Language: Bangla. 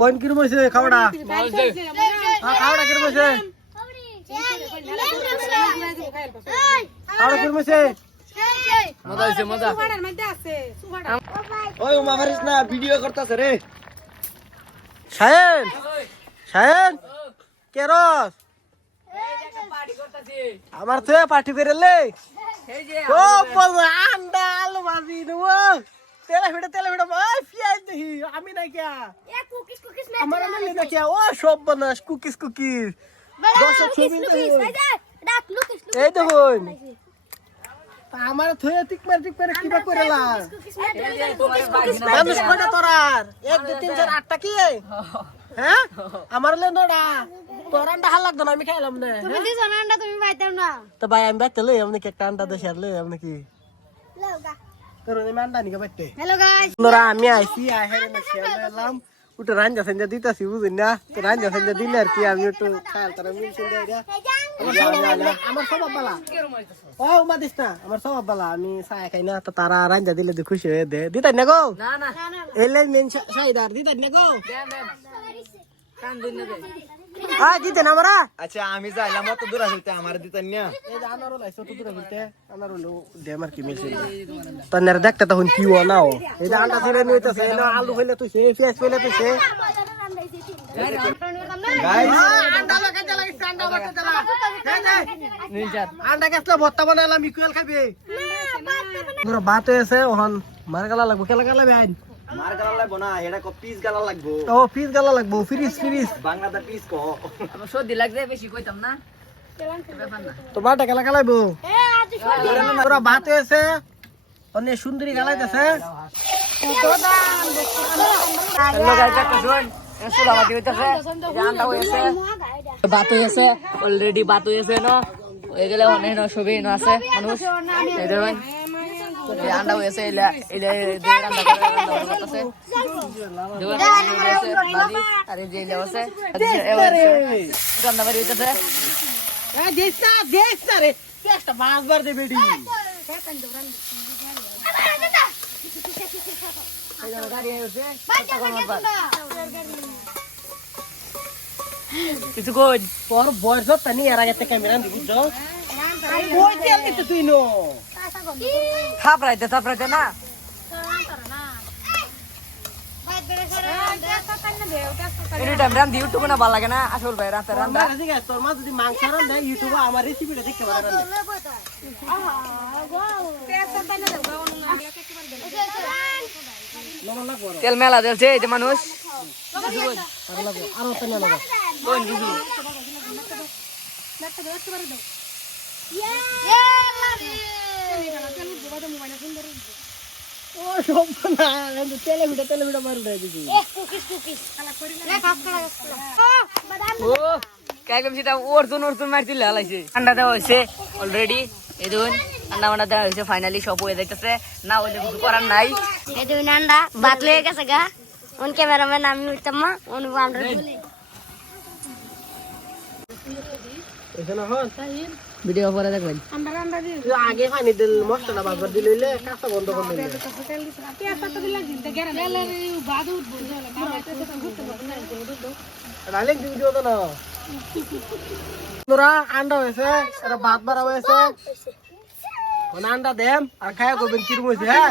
কোন কিরম হয়েছে খাওয়াটা খাওয়াটা কিরম হয়েছে খাওয়াটা কিরম হয়েছে মজা হয়েছে মজা। ওই উমা মারিস না ভিডিও করতেছে রে। সাহেন সাহেন কেরস আমার তো পার্টি বেরেলে ও তেলে ফিটে তেলে ওই পিয়াজ দেখি আমি না কিয়া আমার আমি না কিয়া ও সব বানাস কুকিস। কুকিস দর্শক ছবি এই দেখুন। আমার থয়ে টিক মার টিক মারে কিবা মানুষ কয়টা তোরার এক দুই তিন চার আটটা কি? হ্যাঁ? আমার লে নড়া তোর আন্ডা হাল লাগতো না আমি খাইলাম না। হ্যাঁ? তো ভাই আমি বাইতে লই আপনি কি একটা আন্ডা দেশে আর লই আপনি কি আমি খেয়ে এলাম উঠে রাঞ্জা সেঞ্জা দিতাছি বুঝিন না তো রাঞ্জা সেঞ্জা দিলে আর কি আমি একটু খাল তারা মিল সেঞ্জা দিয়া আমার স্বভাব বালা ও মা দিস না আমার স্বভাব বালা আমি চায় খাই না তো তারা রাঞ্জা দিলে তো খুশি হয়ে দে দিতাই না গো না না এলে মেন সাইদার দিতাই না গো আয় দিতে না আমরা আচ্ছা আমি যাইলাম অত দূর আসতে আমার দিতেন না এই যে আনারও লাইছো তো দূরে বলতে আনারও লো দেম কি মিলছে তন্নের দেখতে তখন কি ও নাও। এই যে আন্ডা ছিড়ে নিতেছে এলো আলু ফেলে তুইছে পেঁয়াজ ফেলে আন্ডা গাছটা ভর্তা বানাইলাম ইকুয়াল খাবি। ভাত হয়েছে ওহন মার গালা লাগবো কেলা গালা আইন মার গালা লাগবো না এটা কো পিস গালা লাগবো। ও পিস গালা লাগবো ফিরিস বাংলাদেশ পিস কো। আমার সর্দি লাগছে বেশি কইতাম না। ব্যাপার না। তো বাটা কেলা গালাইবো। পুরো ভাত হয়েছে অনেক সুন্দরী গালাইতেছে। বাতি অলরেডি বাত হইছে ন হয়ে গেলে অনেক ন সবে ন আছে মানুষ। আন্ডা হয়েছে এলা এলা আন্ডা করে করতেছে আর এই যে এলা রান্না বাড়ি হইতাছে এই দেখ না দেখ না রে একটা মাছ বার দে বেডি কিছু কই তোর বয়স তানি এর আগে ক্যামেরা দি বুঝছ কই তেল দিতে তুই নো থাপড়াইতে থাপড়াইতে না এনি টাইম রান্ধি ইউটিউব না ভালো লাগে না আসল ভাই রাতে রান্দা আমার ঠিক তোর মা যদি মাংস রান্ধে ইউটিউবে আমার রেসিপিটা দেখতে। তেল মেলা দিয়েছে এই যে মানুষ আরও তেল ঠান্ডা দেওয়া হয়েছে অলরেডি এই দেখুন ঠান্ডা মান্ডা দেওয়া হয়েছে ফাইনালি সব হয়ে যাইতেছে না হইলে কিছু করার নাই এই দুই নান্ডা ভাত লয়ে গেছে গা ওন ক্যামেরাম্যান আমি উঠতাম এখানে হন ভিডিও পরে দেখবেন। আগে পানি দিল মশলা বাজার দিলে হইলে কাঁচা বন্ধ করে দিলে দিও তো না তোরা আন্ডা হয়েছে এটা ভাত বাড়া হয়েছে। মানে আন্ডা দেম আর খায়া করবেন কিরম হয়েছে হ্যাঁ?